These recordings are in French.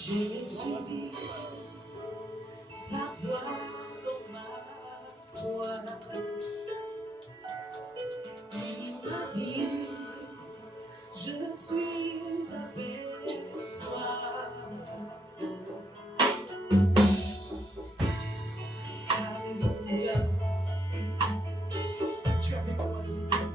J'ai suivi sa voix dans ma foi. Il m'a dit, je suis avec toi. Alléluia. Tu es avec moi, Seigneur.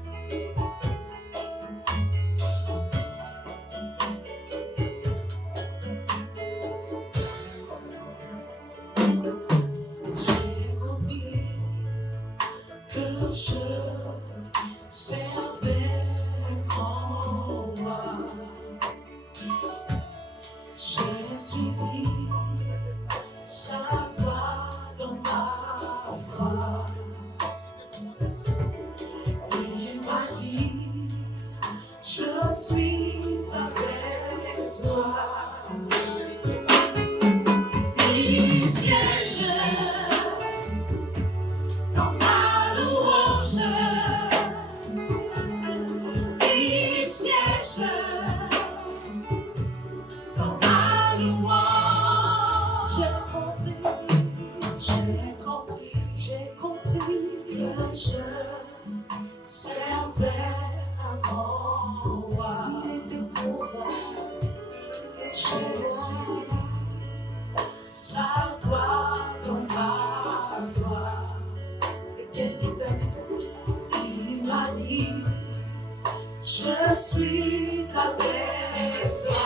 J'ai compris que je servais un grand roi. J'ai suivi sa voix dans ma foi. Il m'a dit, je suis avec toi. Il siège dans ma louange. Il siège dans ma louange. J'ai compris que je servais un grand roi. Il était pour moi et j'ai suivi sa voix dans ma voix. Et qu'est-ce qu'il t'a dit? Il m'a dit, je suis avec toi.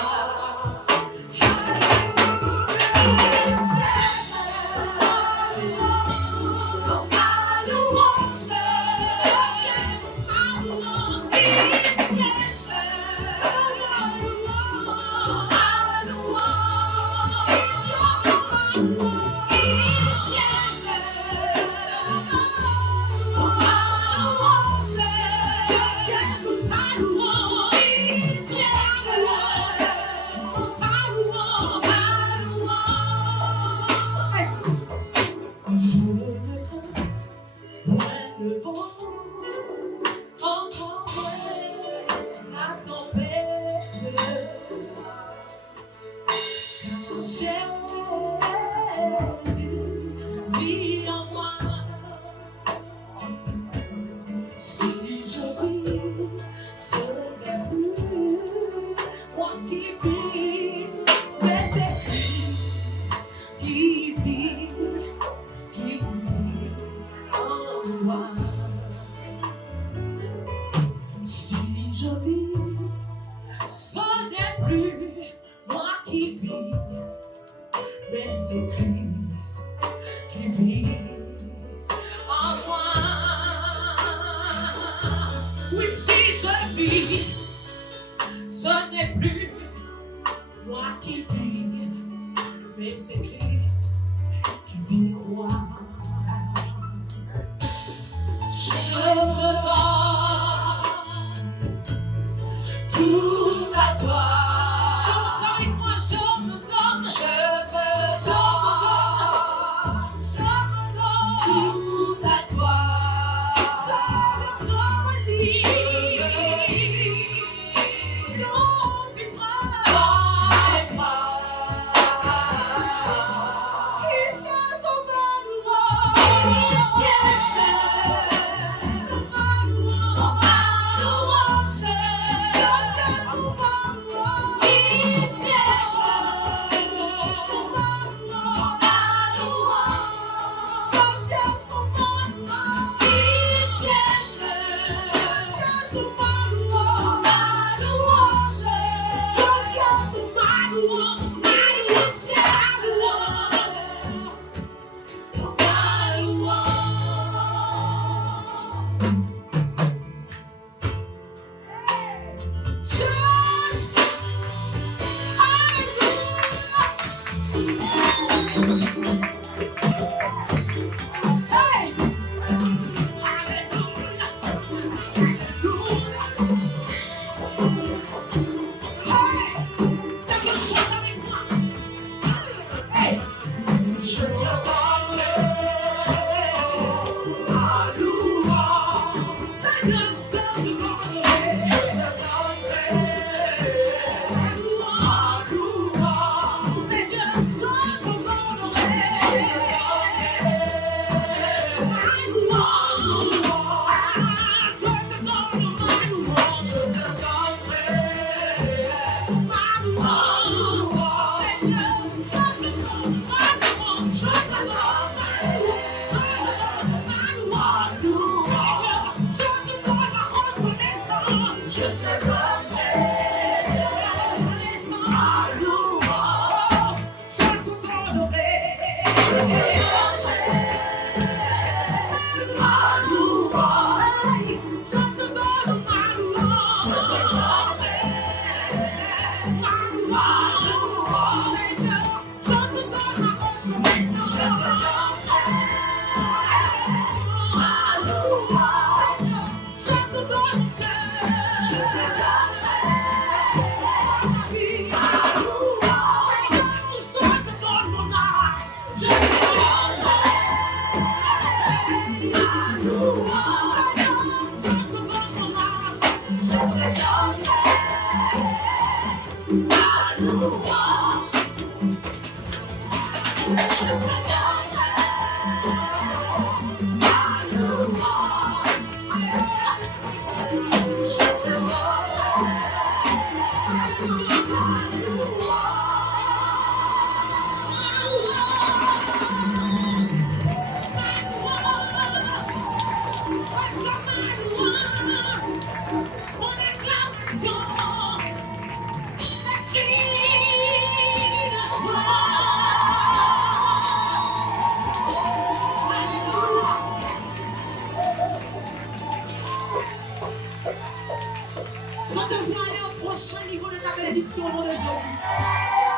Au nom de Jésus.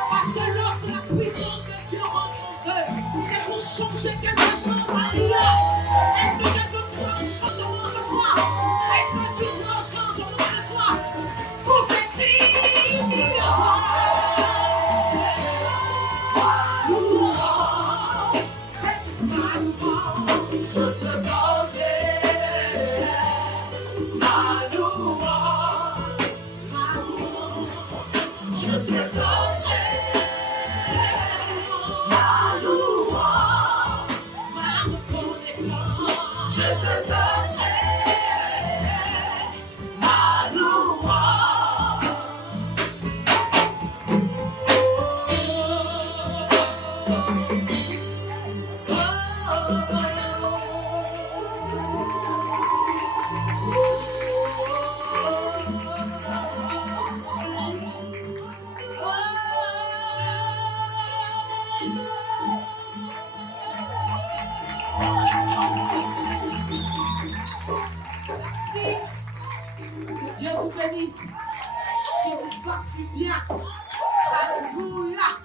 Parce que lorsque la puissance de Dieu rentre en feu, c'est pour changer quelque chose. Alléluia. Est-ce que quelqu'un croit en changement de foi? Est-ce que tu crois en changement de foi? Pour cette vie de foi. Je te Dieu vous bénisse, que vous fasse du bien. Alléluia.